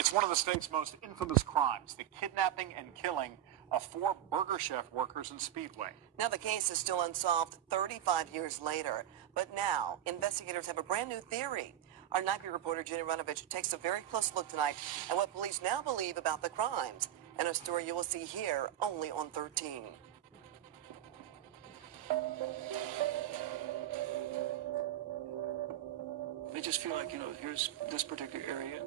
It's one of the state's most infamous crimes, the kidnapping and killing of 4 Burger Chef workers in Speedway. Now the case is still unsolved 35 years later, but now investigators have a brand new theory. Our Night View reporter Jenny Runovich takes a very close look tonight at what police now believe about the crimes, and a story you will see here only on 13. I just feel like, here's this particular area.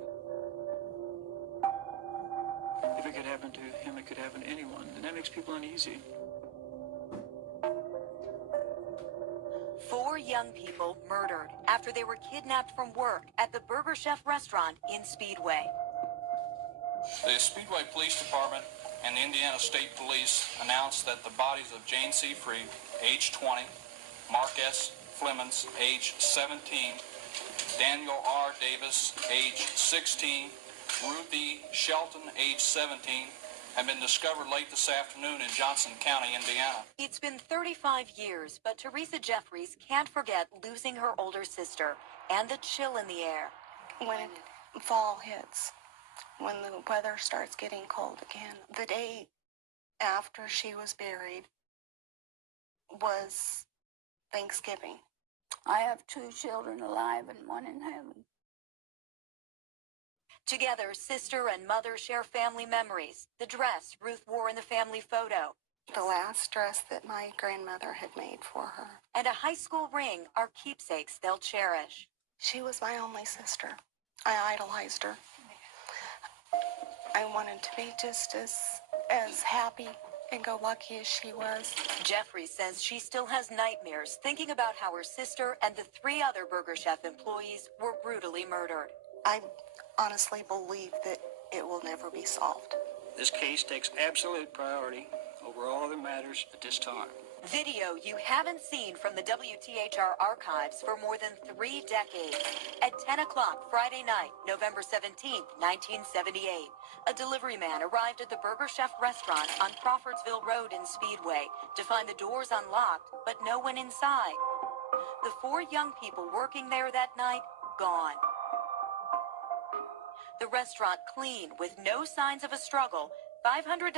If it could happen to him, it could happen to anyone, and that makes people uneasy. 4 young people murdered after they were kidnapped from work at the Burger Chef restaurant in Speedway. The Speedway Police Department and the Indiana State Police announced that the bodies of Jane C. Freed, age 20, Mark S. Flemons, age 17, Daniel R. Davis, age 16, Ruthie Shelton, age 17, have been discovered late this afternoon in Johnson County, Indiana. It's been 35 years, but Teresa Jeffries can't forget losing her older sister and the chill in the air. When fall hits, when the weather starts getting cold again, the day after she was buried was Thanksgiving. I have 2 children alive and 1 in heaven. Together, sister and mother share family memories. The dress Ruth wore in the family photo. The last dress that my grandmother had made for her. And a high school ring are keepsakes they'll cherish. She was my only sister. I idolized her. I wanted to be just as happy and go lucky as she was. Jeffrey says she still has nightmares thinking about how her sister and the 3 other Burger Chef employees were brutally murdered. I honestly believe that it will never be solved. This case takes absolute priority over all other matters at this time. Video you haven't seen from the WTHR archives for more than 3 decades. At 10 o'clock Friday night, November 17th, 1978, a delivery man arrived at the Burger Chef restaurant on Crawfordsville Road in Speedway to find the doors unlocked, but no one inside. The 4 young people working there that night, gone. The restaurant clean with no signs of a struggle, $500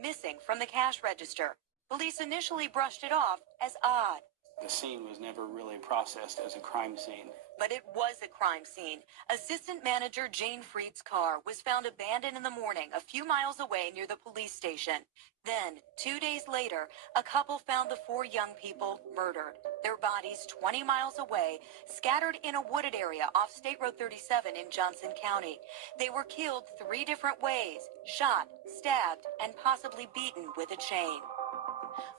missing from the cash register. Police initially brushed it off as odd. The scene was never really processed as a crime scene. But it was a crime scene. Assistant manager Jane Freed's car was found abandoned in the morning a few miles away near the police station. Then, 2 days later, a couple found the 4 young people murdered. Their bodies 20 miles away, scattered in a wooded area off State Road 37 in Johnson County. They were killed 3 different ways: shot, stabbed, and possibly beaten with a chain.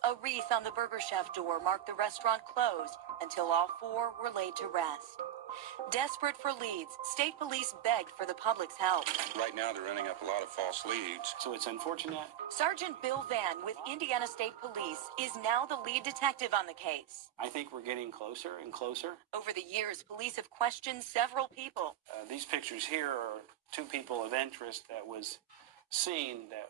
A wreath on the Burger Chef door marked the restaurant closed until all 4 were laid to rest. Desperate for leads, state police begged for the public's help. Right now, they're running up a lot of false leads. So it's unfortunate. Sergeant Bill Van with Indiana State Police is now the lead detective on the case. I think we're getting closer and closer. Over the years, police have questioned several people. These pictures here are 2 people of interest that was seen that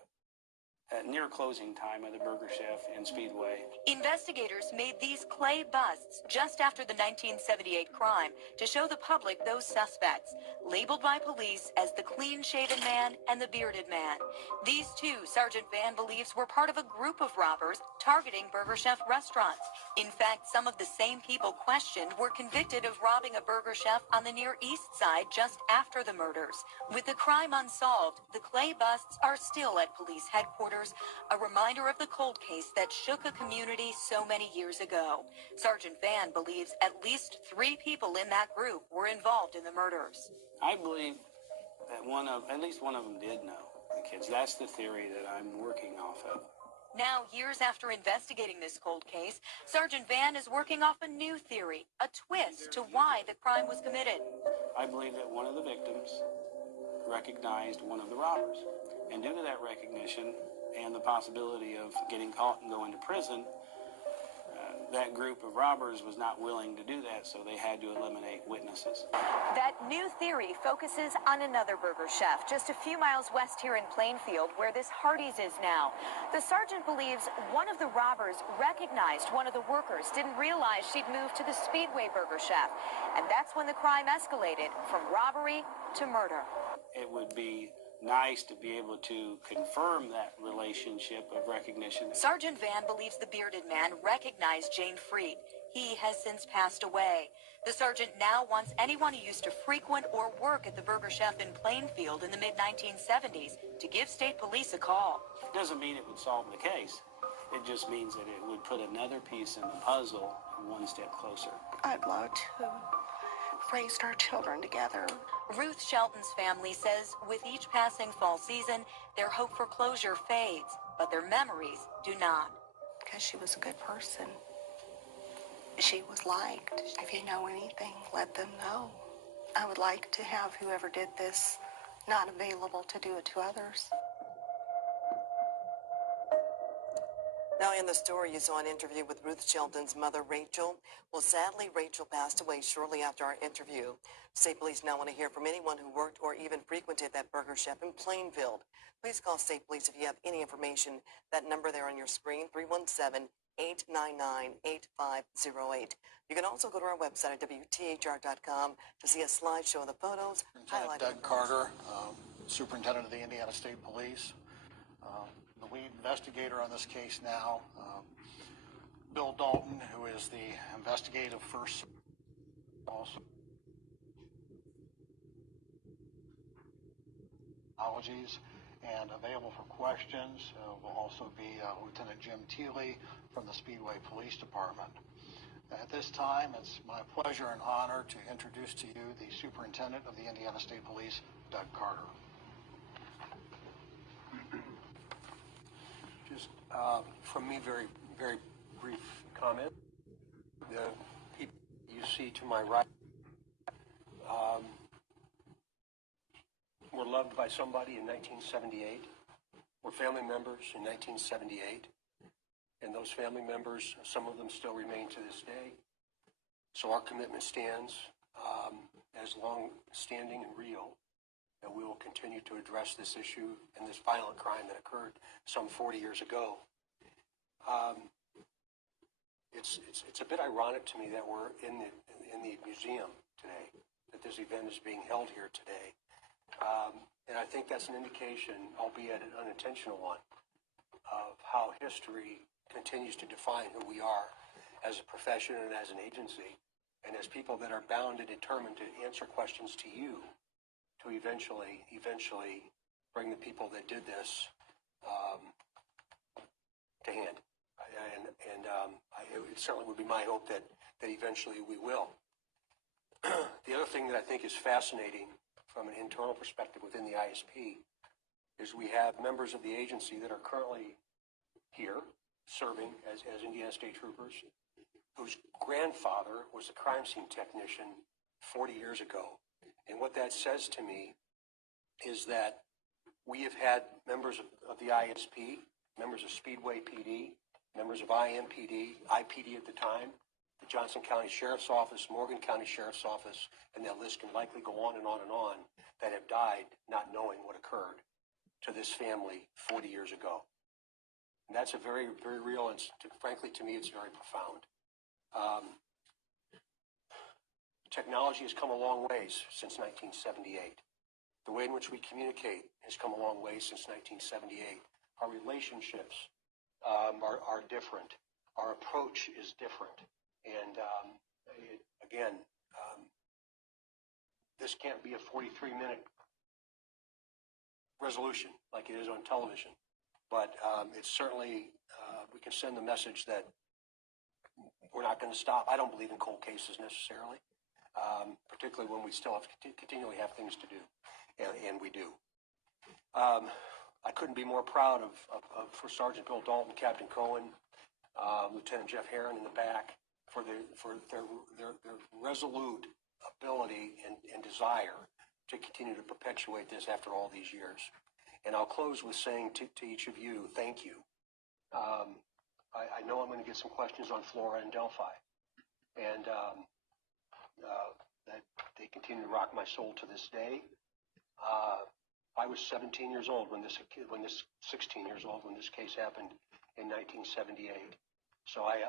at near closing time of the Burger Chef in Speedway. Investigators made these clay busts just after the 1978 crime to show the public those suspects, labeled by police as the clean-shaven man and the bearded man. These 2, Sergeant Van believes, were part of a group of robbers targeting Burger Chef restaurants. In fact, some of the same people questioned were convicted of robbing a Burger Chef on the Near East Side just after the murders. With the crime unsolved, the clay busts are still at police headquarters, a reminder of the cold case that shook a community so many years ago. Sergeant Van believes at least 3 people in that group were involved in the murders. I believe that at least one of them did know the kids. That's the theory that I'm working off of. Now, years after investigating this cold case, Sergeant Van is working off a new theory, a twist to why the crime was committed. I believe that one of the victims recognized one of the robbers. And due to that recognition and the possibility of getting caught and going to prison, that group of robbers was not willing to do that, so they had to eliminate witnesses. That new theory focuses on another Burger Chef just a few miles west here in Plainfield, where this Hardee's is now. The sergeant believes one of the robbers recognized one of the workers, didn't realize she'd moved to the Speedway Burger Chef. And that's when the crime escalated from robbery to murder. it would be nice to be able to confirm that relationship of recognition. Sergeant Van believes the bearded man recognized Jane Freed. He has since passed away. The sergeant now wants anyone who used to frequent or work at the Burger Chef in Plainfield in the mid-1970s to give state police a call. It doesn't mean it would solve the case. It just means that it would put another piece in the puzzle one step closer. I'd love to raise our children together. Ruth Shelton's family says with each passing fall season, their hope for closure fades, but their memories do not. Because she was a good person. She was liked. If you know anything, let them know. I would like to have whoever did this not available to do it to others. Now, in the story, you saw an interview with Ruth Shelton's mother, Rachel. Well, sadly, Rachel passed away shortly after our interview. State police now want to hear from anyone who worked or even frequented that Burger Chef in Plainfield. Please call state police if you have any information. That number there on your screen, 317-899-8508. You can also go to our website at WTHR.com to see a slideshow of the photos. Doug Carter, Superintendent of the Indiana State Police. The lead investigator on this case now, Bill Dalton, who is the investigative first, also apologies, and available for questions will also be Lieutenant Jim Teely from the Speedway Police Department. At this time, it's my pleasure and honor to introduce to you the Superintendent of the Indiana State Police, Doug Carter. Just from me, very brief comment. The people you see to my right were loved by somebody in 1978, were family members in 1978, and those family members, some of them still remain to this day. So our commitment stands as long-standing and real, that we will continue to address this issue and this violent crime that occurred some 40 years ago. It's a bit ironic to me that we're in the museum today, that this event is being held here today. And I think that's an indication, albeit an unintentional one, of how history continues to define who we are as a profession and as an agency, and as people that are bound and determined to answer questions to you, to eventually bring the people that did this to hand. It certainly would be my hope that eventually we will. The other thing that I think is fascinating from an internal perspective within the ISP is we have members of the agency that are currently here serving as Indiana State Troopers, whose grandfather was a crime scene technician 40 years ago. And what that says to me is that we have had members of the ISP, members of Speedway PD, members of IMPD, IPD at the time, the Johnson County Sheriff's Office, Morgan County Sheriff's Office, and that list can likely go on and on and on, that have died not knowing what occurred to this family 40 years ago. And that's a very, very real, and frankly, to me, it's very profound. Technology has come a long ways since 1978. The way in which we communicate has come a long way since 1978. Our relationships are different. Our approach is different. And this can't be a 43-minute resolution like it is on television. But it's certainly, we can send the message that we're not going to stop. I don't believe in cold cases necessarily, particularly when we still have continually have things to do, and we do. I couldn't be more proud for Sergeant Bill Dalton, Captain Cohen, Lieutenant Jeff Herron in the back for their resolute ability and desire to continue to perpetuate this after all these years. And I'll close with saying to each of you, thank you. I know I'm going to get some questions on Flora and Delphi, and that they continue to rock my soul to this day. I was 17 years old when this 16 years old when this case happened in 1978. So I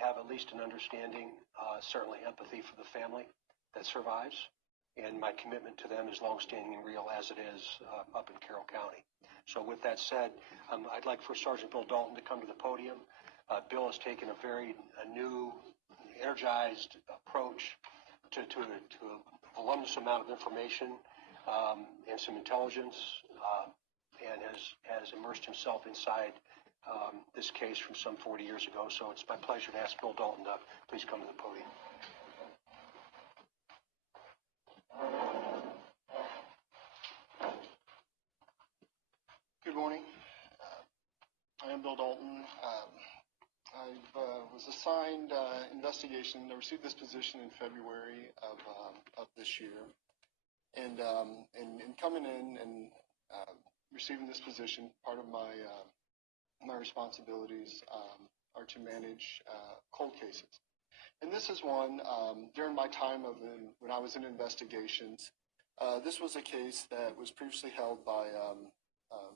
have at least an understanding, certainly empathy for the family that survives, and my commitment to them is longstanding and real as it is up in Carroll County. So with that said, I'd like for Sergeant Bill Dalton to come to the podium. Bill has taken a new, energized approach to a voluminous amount of information and some intelligence, and has immersed himself inside this case from some 40 years ago. So it's my pleasure to ask Bill Dalton to please come to the podium. Good morning. I am Bill Dalton. I was assigned investigation. I received this position in February of this year, and coming in and receiving this position, part of my responsibilities are to manage cold cases, and this is one during my time when I was in investigations. This was a case that was previously held by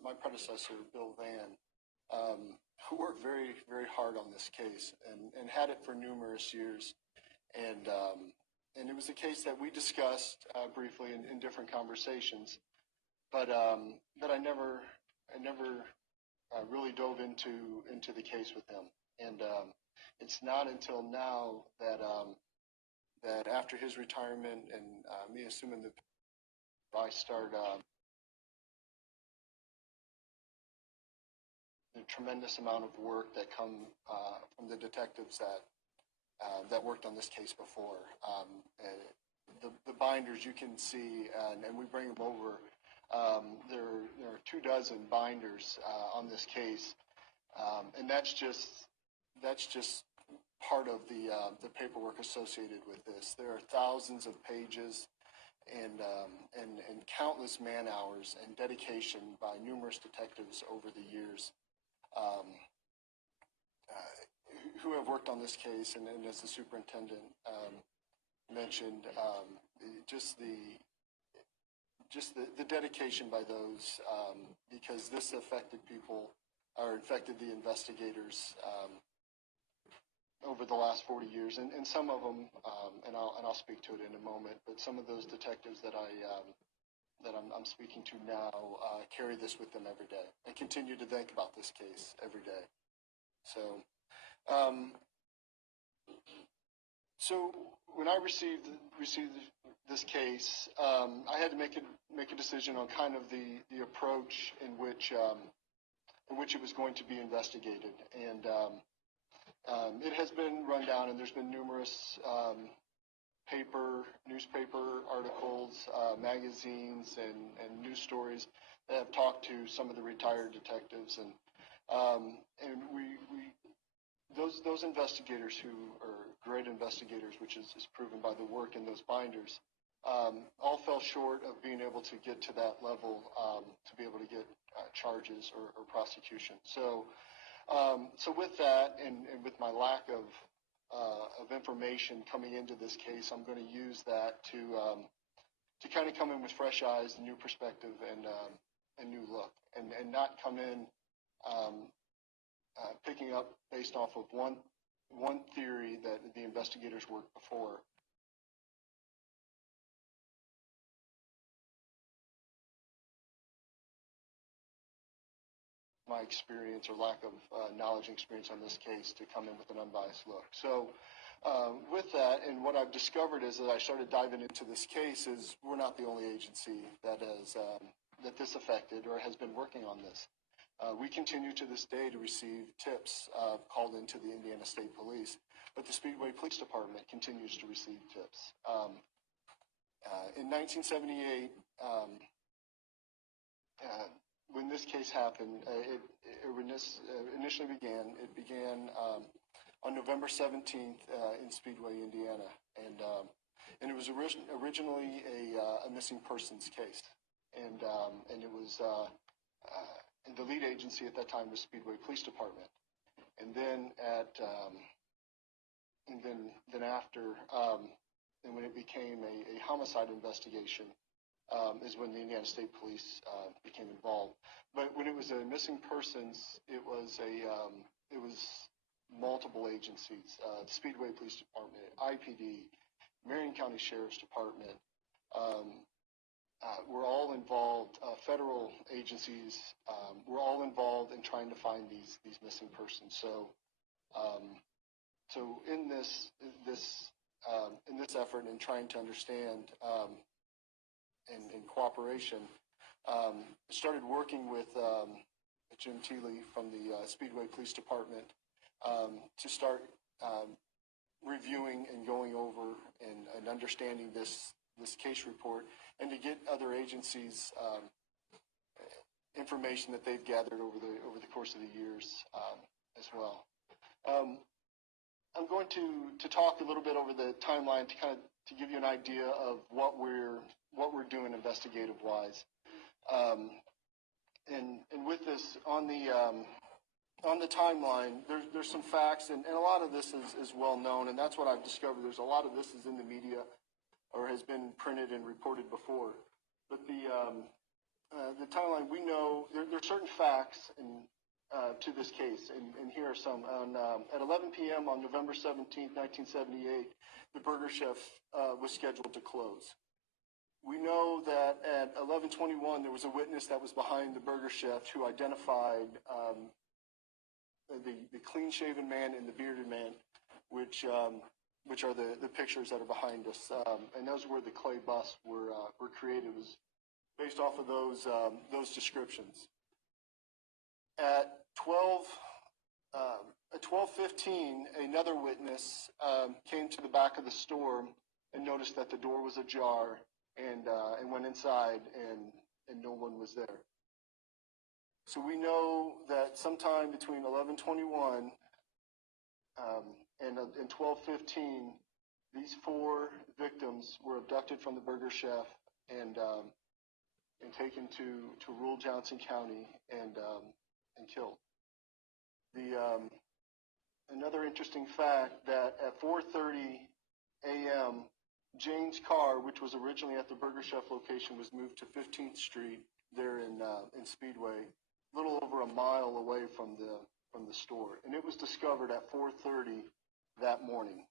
my predecessor, Bill Van, who worked very, very hard on this case and had it for numerous years. And it was a case that we discussed briefly in different conversations, but I never really dove into the case with him. And it's not until now that after his retirement and me assuming the I start the tremendous amount of work that come from the detectives that worked on this case before. The binders you can see, and we bring them over. There are 24 binders on this case, and that's just part of the paperwork associated with this. There are thousands of pages and countless man hours and dedication by numerous detectives over the years who have worked on this case, and as the superintendent mentioned, just the dedication by those, because this affected people or infected the investigators over the last 40 years, and some of them, and I'll speak to it in a moment, but some of those detectives that I'm speaking to now carry this with them every day and continue to think about this case every day. So when I received this case, I had to make a decision on kind of the approach in which it was going to be investigated, and it has been run down, and there's been numerous newspaper articles, magazines, and news stories that have talked to some of the retired detectives, and those investigators who are great investigators, which is proven by the work in those binders, all fell short of being able to get to that level to be able to get charges or prosecution. So with that, and with my lack of information coming into this case, I'm going to use that to kind of come in with fresh eyes, a new perspective, and a new look, and not come in picking up based off of one theory that the investigators worked before. My experience or lack of knowledge and experience on this case to come in with an unbiased look. So with that, and what I've discovered is that I started diving into this case is we're not the only agency that this affected or has been working on this. We continue to this day to receive tips called into the Indiana State Police, but the Speedway Police Department continues to receive tips. In 1978, when this case happened, it initially began on November 17th in Speedway, Indiana, and it was originally a missing persons case, and it was the lead agency at that time was Speedway Police Department, and then when it became a homicide investigation, is when the Indiana State Police became involved. But when it was a missing persons, it was multiple agencies: the Speedway Police Department, IPD, Marion County Sheriff's Department, we're all involved, federal agencies, we're all involved in trying to find these missing persons. So, so in this effort and trying to understand in cooperation, started working with Jim Teeley from the Speedway Police Department to start reviewing and going over and understanding this case report, and to get other agencies information that they've gathered over the course of the years as well. I'm going to talk a little bit over the timeline to give you an idea of what we're doing investigative wise. And with this on the timeline, there's some facts, and a lot of this is well known, and that's what I've discovered. There's a lot of this is in the media or has been printed and reported before. But the timeline, we know there's certain facts to this case, and here are some. At 11 p.m. on November 17th, 1978, the Burger Chef was scheduled to close. We know that at 11:21 there was a witness that was behind the Burger Chef who identified the clean-shaven man and the bearded man, which are the pictures that are behind us, and those were the clay busts were created. It was based off of those descriptions. At 12:15, another witness came to the back of the store and noticed that the door was ajar, and went inside, and no one was there. So we know that sometime between 11:21 and 12:15, these 4 victims were abducted from the Burger Chef and taken to rural Johnson County and killed. Another interesting fact that at 4:30 a.m. Jane's car, which was originally at the Burger Chef location, was moved to 15th Street there in Speedway, a little over a mile away from the store, and it was discovered at 4:30 that morning.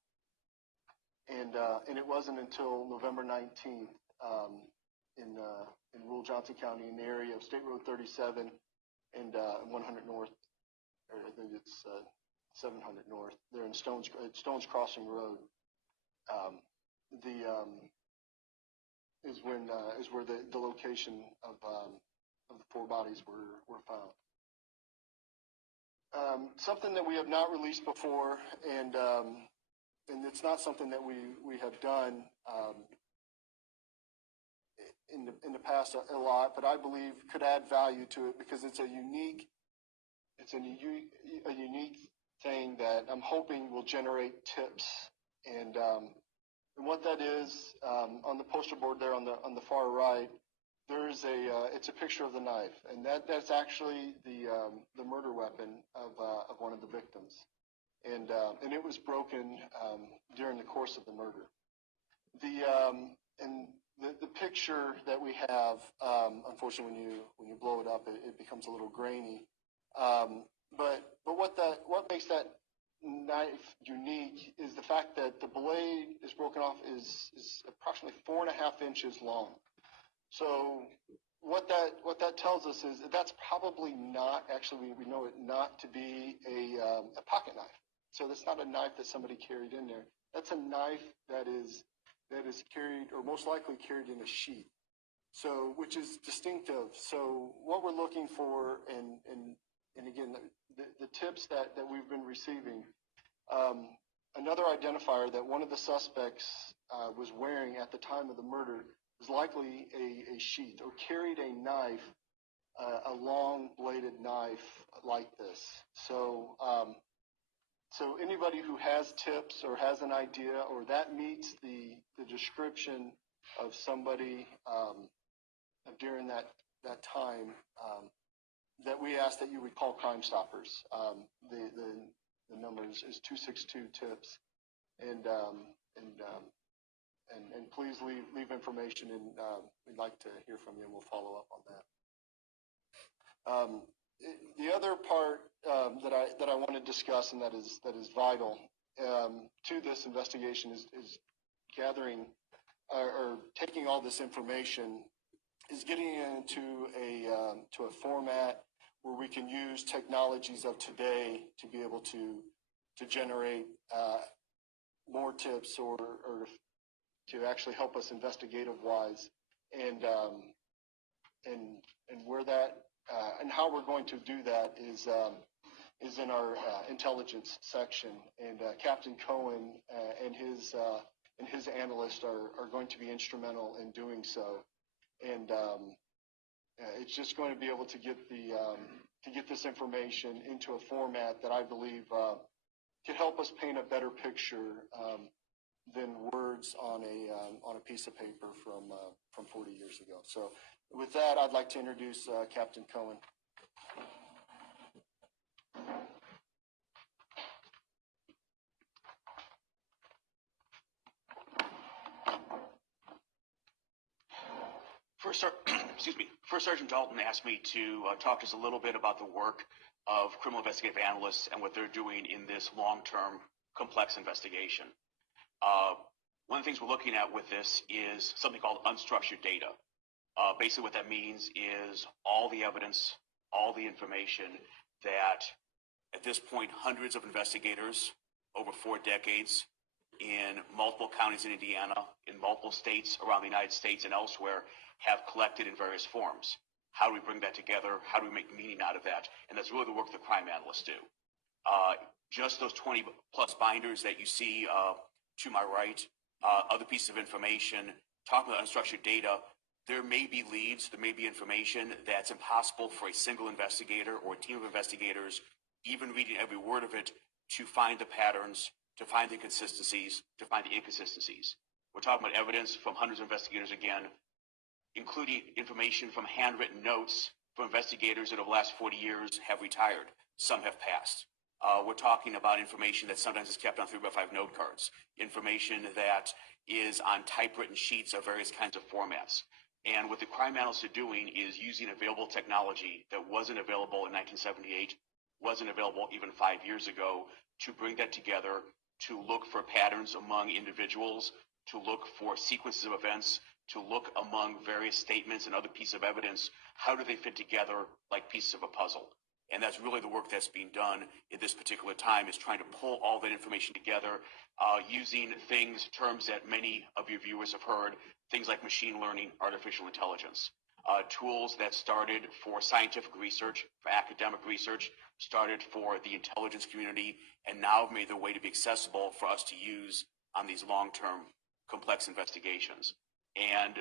And it wasn't until November 19th in rural Johnson County, in the area of State Road 37 and 100 North, or I think it's 700 North. They're in Stones Crossing Road. Is where the location of the 4 bodies were found. Something that we have not released before, and it's not something that we have done in the past a lot, but I believe could add value to it because it's a unique thing that I'm hoping will generate tips. And what that is, on the poster board there on the far right, there is it's a picture of the knife, and that's actually the murder weapon of one of the victims, and it was broken during the course of the murder. The picture that we have, unfortunately, when you blow it up, it becomes a little grainy. But what makes that knife unique is the fact that the blade is broken off is approximately 4.5 inches long. So what that tells us is that's probably not, actually we know it not to be a pocket knife. So that's not a knife that somebody carried in there. That's a knife that is carried, or most likely carried in a sheath. So, which is distinctive. So what we're looking for, and again, the tips that we've been receiving, another identifier that one of the suspects was wearing at the time of the murder is likely a sheath, or carried a knife, a long bladed knife like this. So, so anybody who has tips or has an idea, or that meets the description of somebody during that time, that we ask that you would call Crime Stoppers. The number is 262 tips, and please leave information, and we'd like to hear from you, and we'll follow up on that. The other part that I want to discuss, and that is vital to this investigation, is gathering or taking all this information is getting it into to a format where we can use technologies of today to be able to generate more tips or to actually help us investigative wise, and where that and how we're going to do that is in our intelligence section, and Captain Cohen and his analysts are going to be instrumental in doing so, and it's just going to be able to get this information into a format that I believe can help us paint a better picture than words on a piece of paper from 40 years ago. So with that, I'd like to introduce Captain Cohen. First Sergeant Dalton asked me to talk to us a little bit about the work of criminal investigative analysts and what they're doing in this long-term complex investigation. One of the things we're looking at with this is something called unstructured data. Basically what that means is all the evidence, all the information that at this point hundreds of investigators over 4 decades in multiple counties in Indiana, in multiple states around the United States and elsewhere have collected in various forms. How do we bring that together? How do we make meaning out of that? And that's really the work the crime analysts do. Just those 20 plus binders that you see to my right, other pieces of information, talking about unstructured data, there may be leads, there may be information that's impossible for a single investigator or a team of investigators, even reading every word of it, to find the patterns, to find the consistencies, to find the inconsistencies. We're talking about evidence from hundreds of investigators again, including information from handwritten notes from investigators that over the last 40 years have retired. Some have passed. We're talking about information that sometimes is kept on 3x5 note cards, information that is on typewritten sheets of various kinds of formats. And what the crime analysts are doing is using available technology that wasn't available in 1978, wasn't available even 5 years ago, to bring that together, to look for patterns among individuals, to look for sequences of events, to look among various statements and other pieces of evidence. How do they fit together like pieces of a puzzle? And that's really the work that's being done at this particular time, is trying to pull all that information together using terms that many of your viewers have heard, things like machine learning, artificial intelligence. Tools that started for scientific research, for academic research, started for the intelligence community, and now have made their way to be accessible for us to use on these long-term complex investigations. And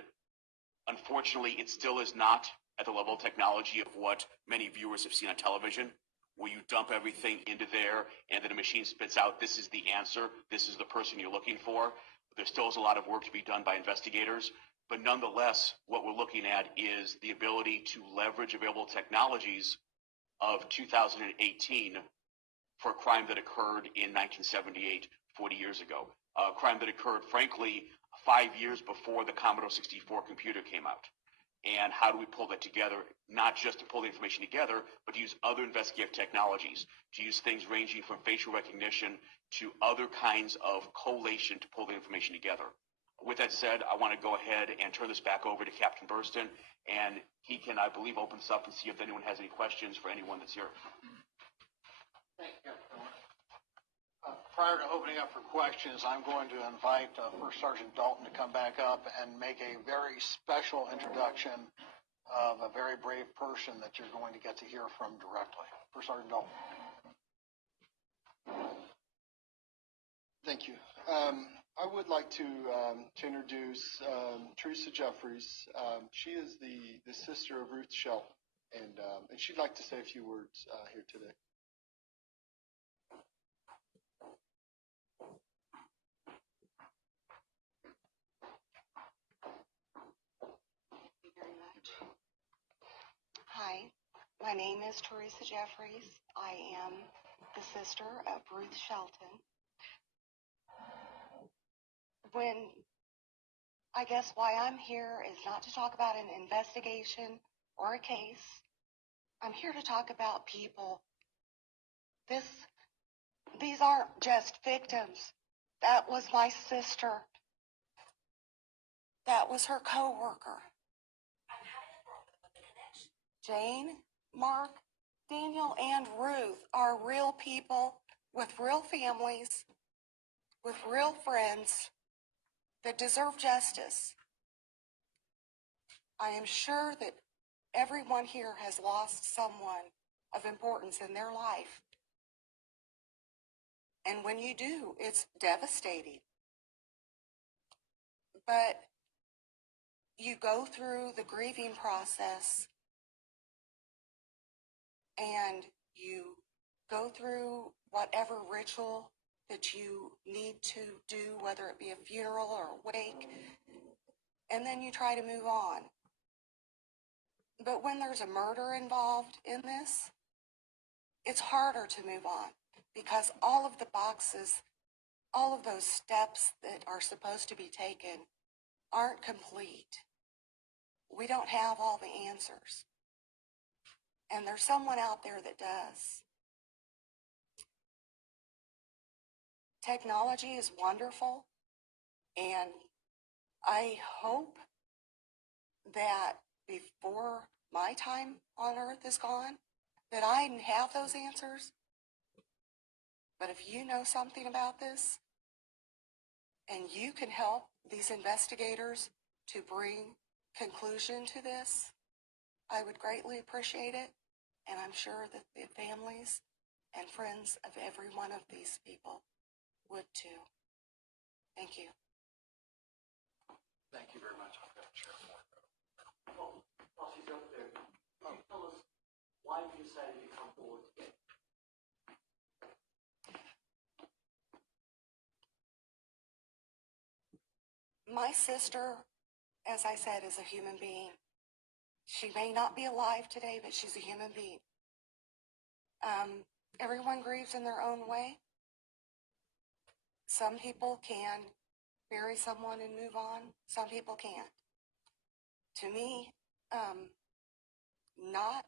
unfortunately, it still is not at the level of technology of what many viewers have seen on television, where you dump everything into there and then a machine spits out, this is the answer, this is the person you're looking for. There still is a lot of work to be done by investigators, but nonetheless, what we're looking at is the ability to leverage available technologies of 2018 for a crime that occurred in 1978, 40 years ago. A crime that occurred, frankly, 5 years before the Commodore 64 computer came out. And how do we pull that together, not just to pull the information together, but to use other investigative technologies, to use things ranging from facial recognition to other kinds of collation to pull the information together. With that said, I want to go ahead and turn this back over to Captain Burston, and he can, I believe, open this up and see if anyone has any questions for anyone that's here. Thank you, Captain. Prior to opening up for questions, I'm going to invite First Sergeant Dalton to come back up and make a very special introduction of a very brave person that you're going to get to hear from directly. First Sergeant Dalton. Thank you. I would like to introduce Teresa Jeffries. She is the sister of Ruth Shelton, and she'd like to say a few words here today. Hi, my name is Teresa Jeffries. I am the sister of Ruth Shelton. I guess why I'm here is not to talk about an investigation or a case. I'm here to talk about people. These aren't just victims. That was my sister. That was her co-worker. Jane, Mark, Daniel, and Ruth are real people with real families, with real friends that deserve justice. I am sure that everyone here has lost someone of importance in their life. And when you do, it's devastating. But you go through the grieving process and you go through whatever ritual that you need to do, whether it be a funeral or a wake, and then you try to move on. But when there's a murder involved in this, it's harder to move on because all of the boxes, all of those steps that are supposed to be taken aren't complete. We don't have all the answers. And there's someone out there that does. Technology is wonderful, and I hope that before my time on earth is gone, that I have those answers. But if you know something about this, and you can help these investigators to bring conclusion to this, I would greatly appreciate it. And I'm sure that the families and friends of every one of these people would too. Thank you. Thank you very much. I've got a chair for you. While she's up there, can you tell us why you decided to come forward today? My sister, as I said, is a human being. She may not be alive today, but she's a human being. Everyone grieves in their own way. Some people can bury someone and move on. Some people can't. To me, not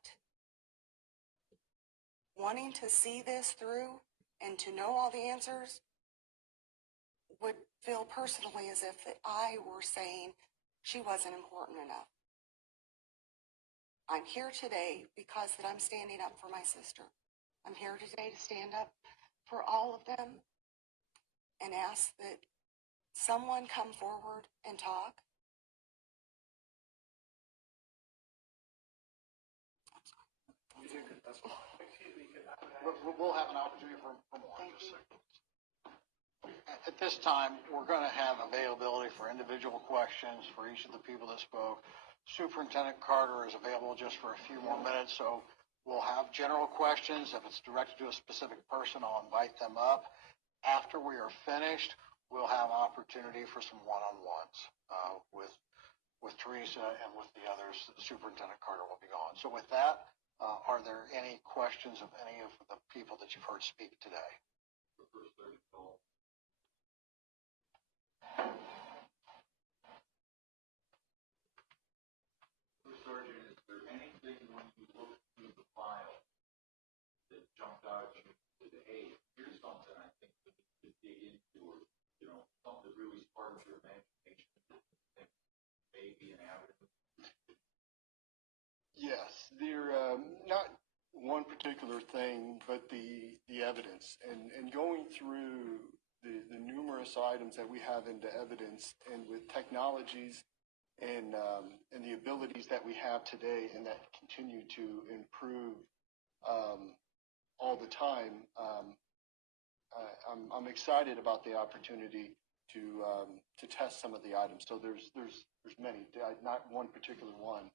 wanting to see this through and to know all the answers would feel personally as if that I were saying she wasn't important enough. I'm here today because that I'm standing up for my sister. I'm here today to stand up for all of them and ask that someone come forward and talk. We'll have an opportunity for more. Just a second. At this time, we're going to have availability for individual questions for each of the people that spoke. Superintendent Carter is available just for a few more minutes, so we'll have general questions. If it's directed to a specific person, I'll invite them up. After we are finished, we'll have opportunity for some one-on-ones with Teresa and with the others. Superintendent Carter will be gone. So with that, are there any questions of any of the people that you've heard speak today? Sergeant, is there anything when you look through the file that jumped out at you and said, hey, here's something I think we need to dig into, or, you know, something that really sparked your imagination and maybe an avenue? Yes, there not one particular thing, but the evidence and going through the numerous items that we have into evidence, and with technologies and the abilities that we have today and that continue to improve all the time, I'm excited about the opportunity to test some of the items. So there's many, not one particular one,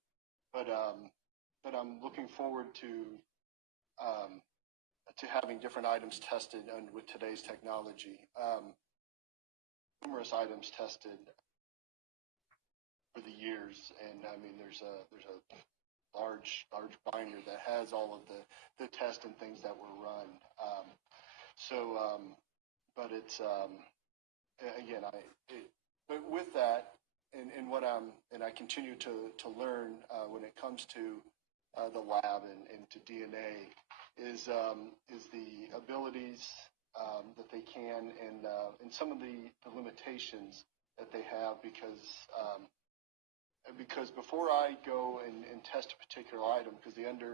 but I'm looking forward to having different items tested and with today's technology. Numerous items tested for the years, and I mean there's a large binder that has all of the tests and things that were run. But it's again, but with that, and what I continue to learn when it comes to the lab and to DNA is the abilities that they can and some of the limitations that they have because before I go and test a particular item, because the idea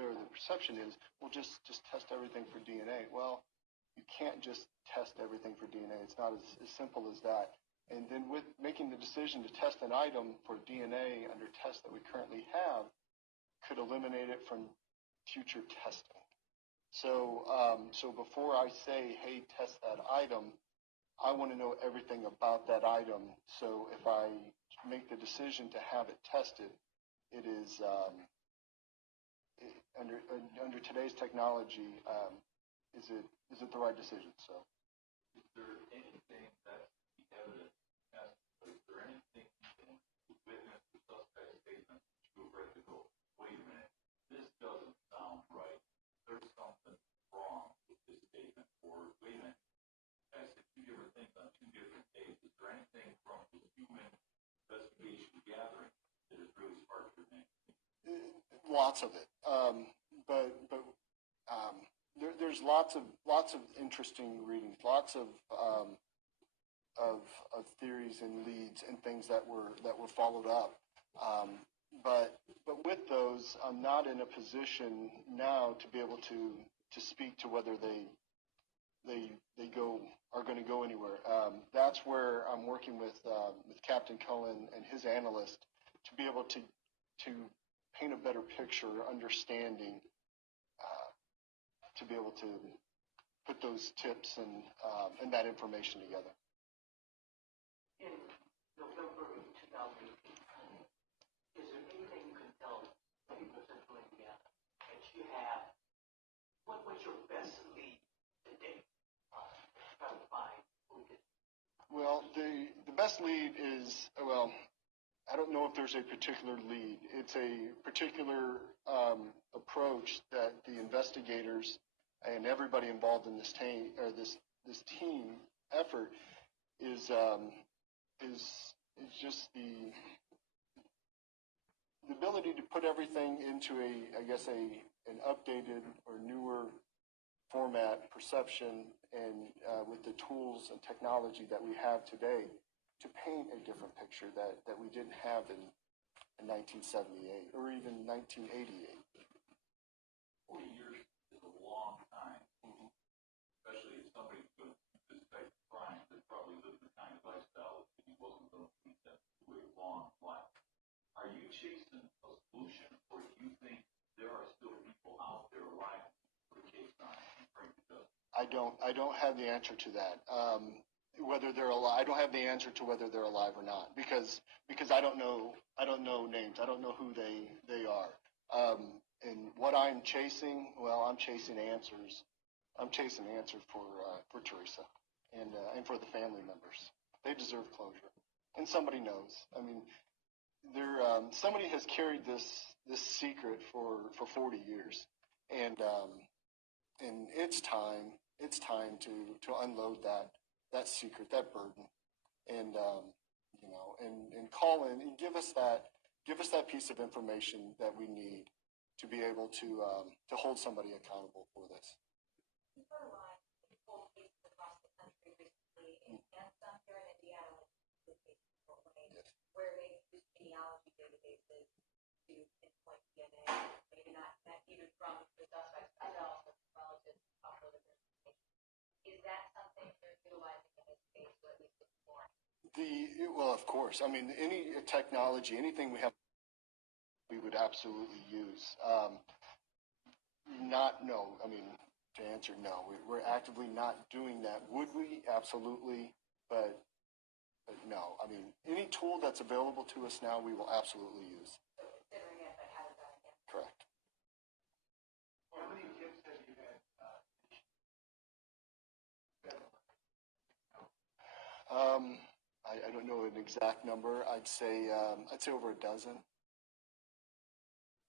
or the perception is, well, just test everything for DNA. Well, you can't just test everything for DNA. It's not as simple as that. And then with making the decision to test an item for DNA under tests that we currently have could eliminate it from future testing. So before I say, hey, test that item, I want to know everything about that item. So if I make the decision to have it tested, it is under today's technology, is it the right decision? So, is there anything that's the evidence? Is there anything in the witness, the suspect statement that you read to go, wait a minute, this doesn't sound right. There's something wrong with this statement, or wait a minute, I said two different things on two different days. Is there anything from the human investigation gathering that has really sparked your name? Lots of it, there's lots of interesting readings, lots of theories and leads and things that were followed up. But with those, I'm not in a position now to be able to speak to whether they are going to go anywhere. That's where I'm working with Captain Cullen and his analyst to be able to paint a better picture, understanding, to be able to put those tips and that information together. In November 2018, is there anything you can tell people of Central Indiana that you have? What's your best lead to date? Try to find who did. Well, the best lead is, well, I don't know if there's a particular lead. It's a particular approach that the investigators and everybody involved in this team or this team effort is just the ability to put everything into an updated or newer format, perception, and with the tools and technology that we have today, to paint a different picture that we didn't have in 1978 or even 1988. 40 years is a long time, especially if somebody's going to do this type of crime that probably lived the kind of lifestyle that he wasn't going to lead them to a long life. Are you chasing a solution, or do you think there are still people out there alive for the case on and bring to justice? I don't have the answer to that. Whether they're alive, I don't have the answer to whether they're alive or not because I don't know names. I don't know who they are. And what I'm chasing, well, I'm chasing answers. I'm chasing answers for Teresa and for the family members. They deserve closure, and somebody knows. I mean, somebody has carried this secret for 40 years, and it's time to unload that secret, that burden, and and call in and give us that piece of information that we need to be able to hold somebody accountable for this. You've heard a lot of cold cases across the country recently, and some here in Indiana, where they use genealogy databases to pinpoint DNA, maybe not even from the suspects themselves, but from relatives, relatives. Is that something you're utilizing in this case, or at least exploring? Well, of course. I mean, any technology, anything we have, we would absolutely use. No. I mean, to answer, no. We're actively not doing that. Would we? Absolutely. But no. I mean, any tool that's available to us now, we will absolutely use. So considering it, but haven't done it yet. Correct. How many tips have you had? I don't know an exact number. I'd say over a dozen.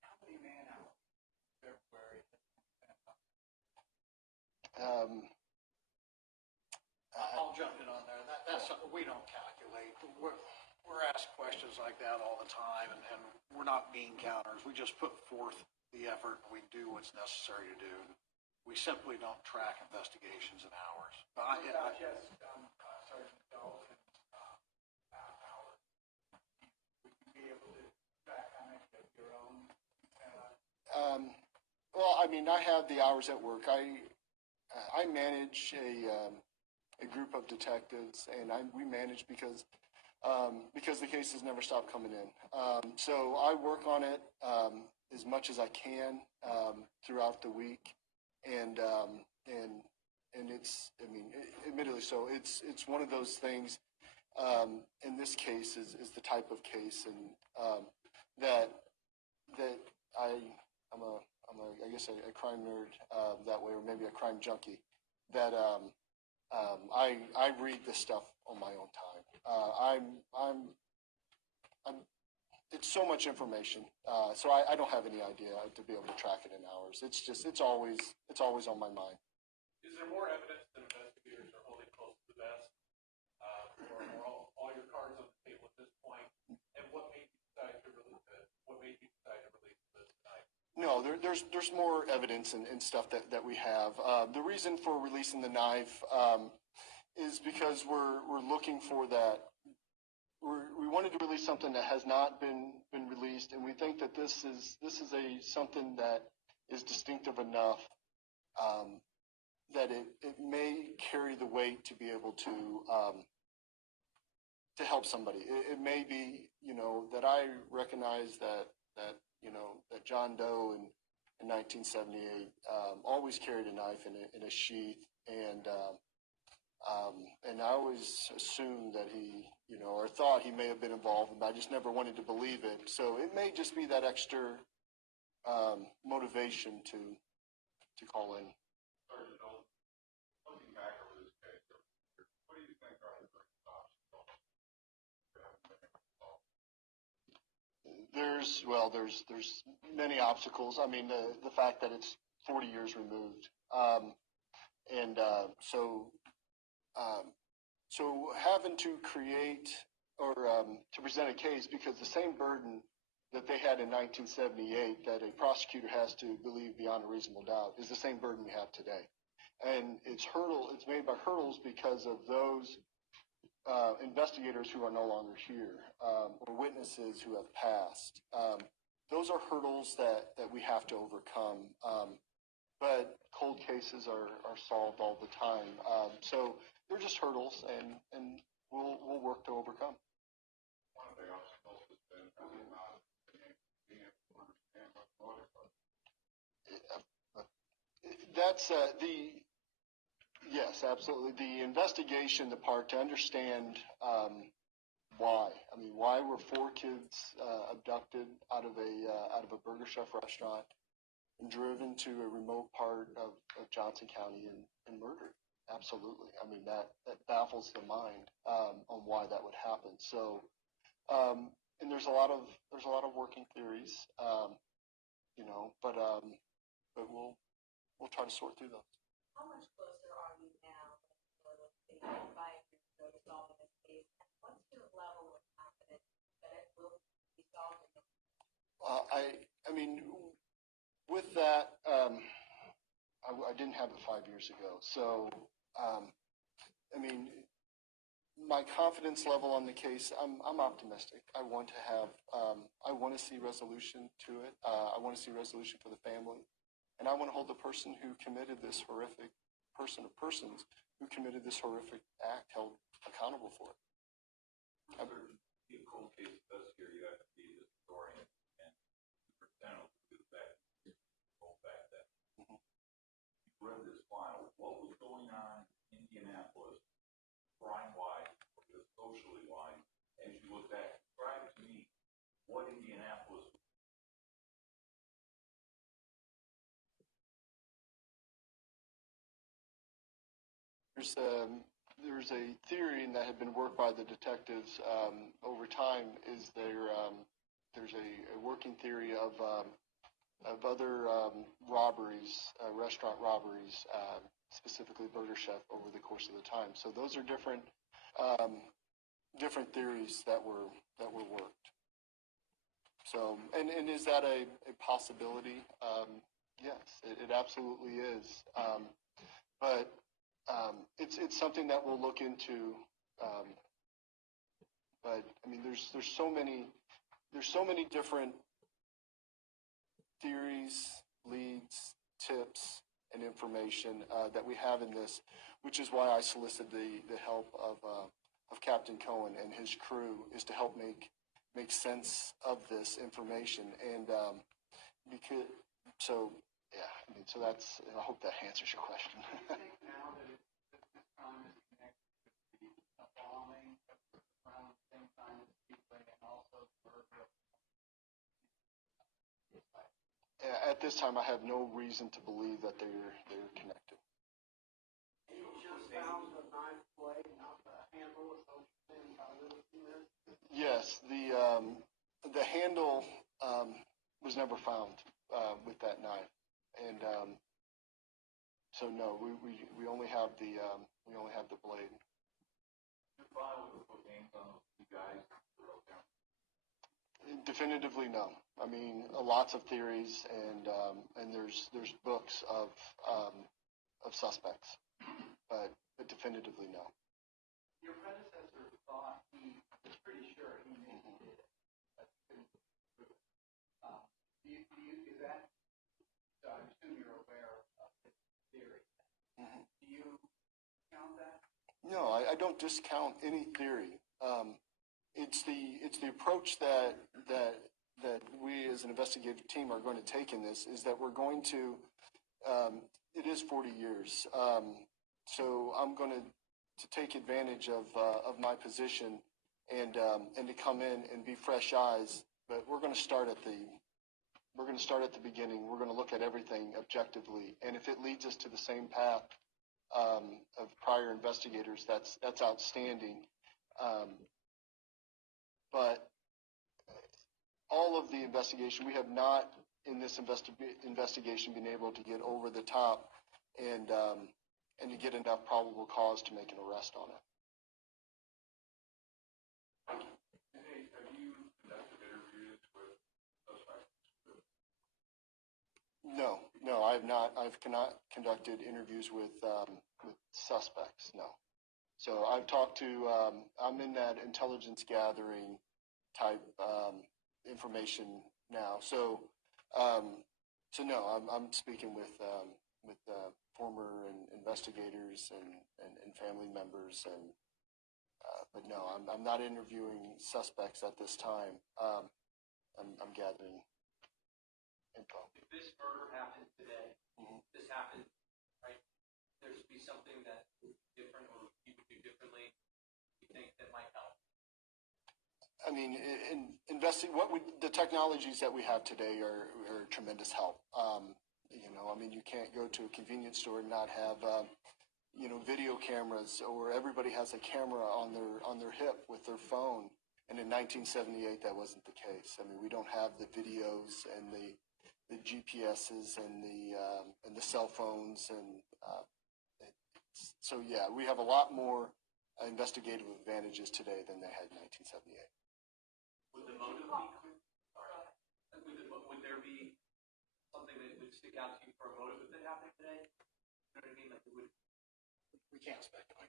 How many man hours? February. I'll jump in on there. That's something we don't calculate. We're asked questions like that all the time, and we're not bean counters. We just put forth the effort. We do what's necessary to do. We simply don't track investigations in hours. Sergeant, I mean, I have the hours at work. I manage a group of detectives, and we manage because the cases never stop coming in. So I work on it as much as I can throughout the week, and it's, I mean, admittedly so. It's one of those things. In this case is the type of case, and that I'm I guess a crime nerd that way, or maybe a crime junkie. That I read this stuff on my own time. It's so much information, so I don't have any idea to be able to track it in hours. It's always on my mind. Is there more evidence that investigators are holding close to the vest, or are all your cards on the table at this point? And what made you decide to release it? What made you decide to release this tonight? No, there's more evidence and stuff that we have. The reason for releasing the knife is because we're looking for that. We wanted to release something that has not been released, and we think that this is something that is distinctive enough that it may carry the weight to be able to help somebody. It may be, that I recognize that John Doe in 1978 always carried a knife in a sheath, and I always assumed that he, or thought he may have been involved, but I just never wanted to believe it. So it may just be that extra motivation to call in. Sergeant Dalton, looking back over this case, what do you think are the greatest obstacles that haven't been resolved? There's many obstacles. I mean, the fact that it's 40 years removed, so having to create or to present a case, because the same burden that they had in 1978 that a prosecutor has to believe beyond a reasonable doubt is the same burden we have today, and it's made by hurdles because of those investigators who are no longer here, or witnesses who have passed. Those are hurdles that we have to overcome. But cold cases are solved all the time. So they're just hurdles, and we'll work to overcome. One of the obstacles has been probably not being able to understand what the motive was. That's yes, absolutely. The investigation, the part to understand why. I mean, why were 4 kids abducted out of a Burger Chef restaurant and driven to a remote part of Johnson County and murdered? Absolutely. I mean, that baffles the mind on why that would happen. So, and there's a lot of working theories, but we'll try to sort through those. How much closer are you now than 5 years ago to solving this case? And what's your level of confidence that it will be solved in the future? I mean, with that, I didn't have it 5 years ago. So, I mean, my confidence level on the case, I'm optimistic. I want to see resolution to it. I want to see resolution for the family. And I want to hold the person who committed this horrific, persons who committed this horrific act held accountable for it. To be a cold case investigator, you have to be a historian and superintendent to go back then. Mm-hmm. You read this file. What was going on in Indianapolis, crime-wise, or just socially-wise, as you look back? Describe to me what Indianapolis was. There's a theory that had been worked by the detectives over time. There's a working theory of other robberies, restaurant robberies, specifically Burger Chef, over the course of the time. So those are different theories that were worked. So, and is that a possibility? Yes, it absolutely is. But it's something that we'll look into. But I mean, there's so many different theories, leads, tips and information that we have in this, which is why I solicited the help of Captain Cohen and his crew, is to help make sense of this information. And so that's, I hope that answers your question. At this time, I have no reason to believe that they're connected. You just found the knife blade, not the handle, is what you're saying about this? Yes, the handle was never found with that knife, and so no, we only have the blade. Your file with the names on those two guys who wrote down. Definitively, no. I mean, lots of theories, and there's books of suspects, but definitively, no. Your predecessor thought he was pretty sure he maybe did it, but he couldn't prove it. Is that? So I assume you're aware of his theory. Mm-hmm. Do you count that? No, I don't discount any theory. It's the approach that we as an investigative team are going to take in this, is that we're going to, it is 40 years, so I'm going to take advantage of my position and to come in and be fresh eyes, but we're going to start at the beginning. We're going to look at everything objectively, and if it leads us to the same path of prior investigators, that's outstanding. But all of the investigation, we have not in this investigation been able to get over the top and to get enough probable cause to make an arrest on it. Hey, have you conducted interviews with suspects? No, I have not. I've not conducted interviews with suspects. No. So I've talked to. I'm in that intelligence gathering type information now. So no, I'm speaking with former investigators and family members, and but no, I'm not interviewing suspects at this time. I'm gathering info. If this murder happened today, Mm-hmm. this happened, right? There's be something that is different, or you would do differently. You think that might help? I mean, the technologies that we have today are tremendous help. I mean, you can't go to a convenience store and not have, video cameras, or everybody has a camera on their hip with their phone. And in 1978, that wasn't the case. I mean, we don't have the videos and the GPSs and the cell phones, and so yeah, we have a lot more investigative advantages today than they had in 1978. Would the motive be? Would there be something that would stick out to you for a motive if it happened today? You know what I mean? Like it would. We can't speculate.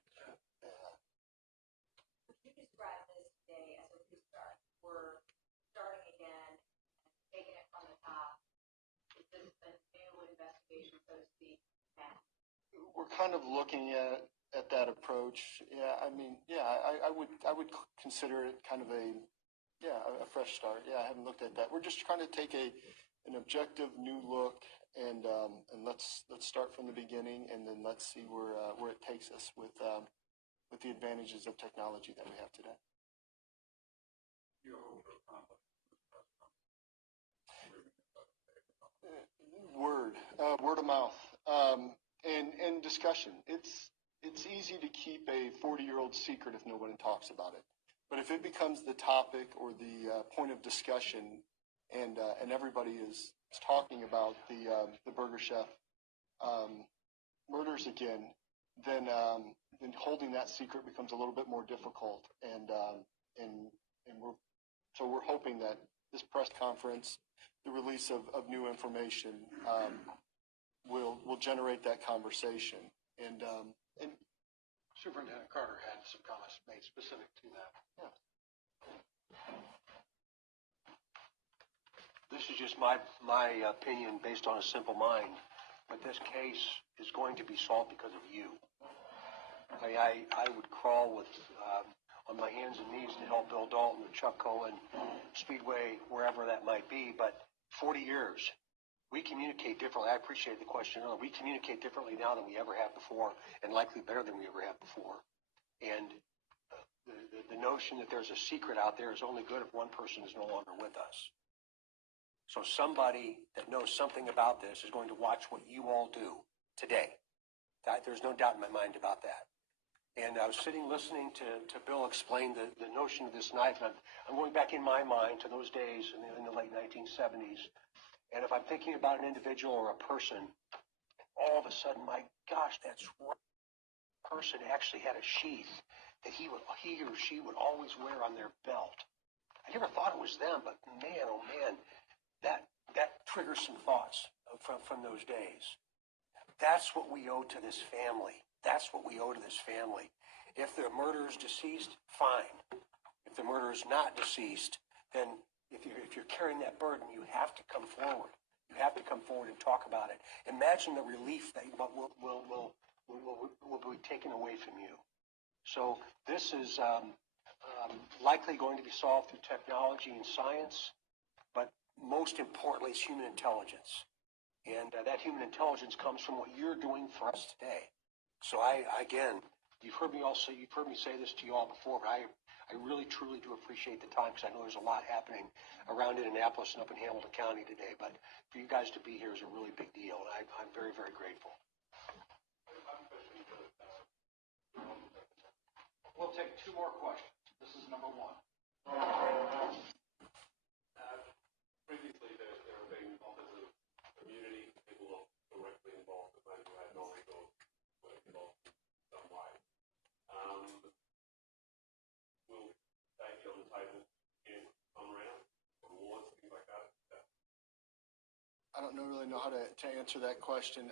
Would you describe this day as a restart? We're starting again and taking it from the top. Is this a new investigation, so to speak, now? We're kind of looking at that approach. Yeah, I mean, yeah, I would consider it kind of a fresh start. Yeah, I haven't looked at that. We're just trying to take an objective new look, and let's start from the beginning, and then let's see where it takes us with the advantages of technology that we have today. Word of mouth, and discussion. It's easy to keep a 40-year-old secret if nobody talks about it. But if it becomes the topic or the point of discussion, and everybody is talking about the Burger Chef murders again, then holding that secret becomes a little bit more difficult. And we're hoping that this press conference, the release of new information, will generate that conversation. And Superintendent Carter had some comments made specific to that. Yeah. This is just my opinion based on a simple mind. but this case is going to be solved because of you. I would crawl with on my hands and knees to help Bill Dalton and Chuck Cohen, Speedway, wherever that might be. But 40 years, we communicate differently. I appreciate the question earlier. We communicate differently now than we ever have before, and likely better than we ever have before. And the notion that there's a secret out there is only good if one person is no longer with us. So somebody that knows something about this is going to watch what you all do today. There's no doubt in my mind about that. And I was sitting listening to Bill explain the notion of this knife. And I'm going back in my mind to those days in the late 1970s. And if I'm thinking about an individual or a person, all of a sudden, my gosh, that's right. Person actually had a sheath that he or she would always wear on their belt. I never thought it was them, but man, oh man, that triggers some thoughts from those days. That's what we owe to this family. That's what we owe to this family. If the murderer is deceased, fine. If the murderer is not deceased, then if you're carrying that burden, you have to come forward. You have to come forward and talk about it. Imagine the relief that will be taken away from you. So this is likely going to be solved through technology and science, but most importantly, it's human intelligence. And that human intelligence comes from what you're doing for us today. So again, you've heard me say this to you all before, but I really, truly do appreciate the time because I know there's a lot happening around Indianapolis and up in Hamilton County today. But for you guys to be here is a really big deal, and I'm very, very grateful. We'll take two more questions. This is number one. Previously, there have been offers of immunity for people not directly involved, but maybe who had knowledge or were involved in some way. Will they be on the table again come around, rewards, things like that? I don't really know how to answer that question.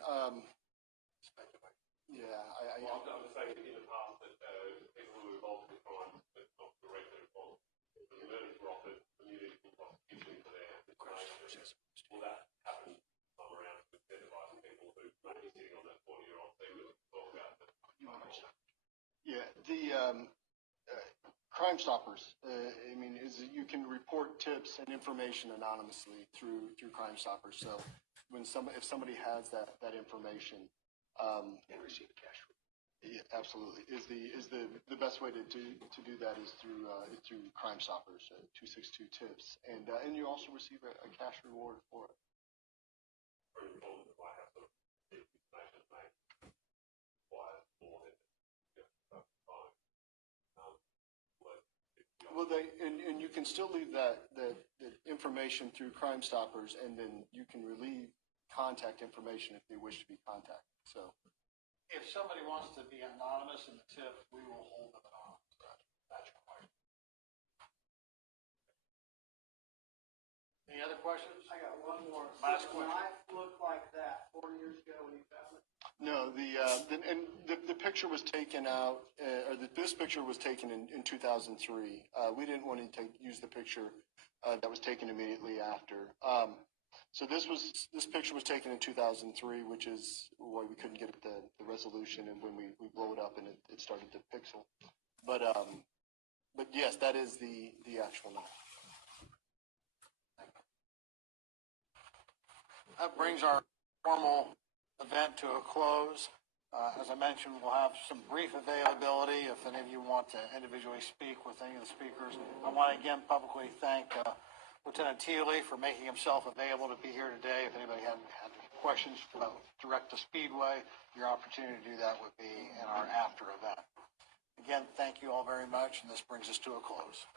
Yeah, Well, I'm just saying in the past that people who were involved in the crime but not directly involved, the murders were offered immunity from prosecution for their information. Will that happen some around to incentivizing people who may be sitting on that 40-year-old thing that we talk about? Yeah, the Crime Stoppers. You can report tips and information anonymously through Crime Stoppers. So if somebody has that information, And receive cash. Yeah, absolutely. Is the best way to do that is through Crime Stoppers, 262 tips, and you also receive a cash reward for it. Well, and you can still leave that information through Crime Stoppers, and then you can relieve contact information if they wish to be contacted. So. If somebody wants to be anonymous in the tip, we will hold them anonymous. That's your question. Any other questions? I got one more. Last So the question. knife looked like that 4 years ago when you found it? No, the picture was taken out, this picture was taken in 2003. We didn't want to use the picture that was taken immediately after. So this picture was taken in 2003, which is why we couldn't get the resolution, and when we blow it up and it started to pixel. But yes, that is the actual knife. That brings our formal event to a close. As I mentioned, we'll have some brief availability if any of you want to individually speak with any of the speakers. I want to again publicly thank Lieutenant Thiele for making himself available to be here today. If anybody had questions direct to Speedway, your opportunity to do that would be in our after event. Again, thank you all very much, and this brings us to a close.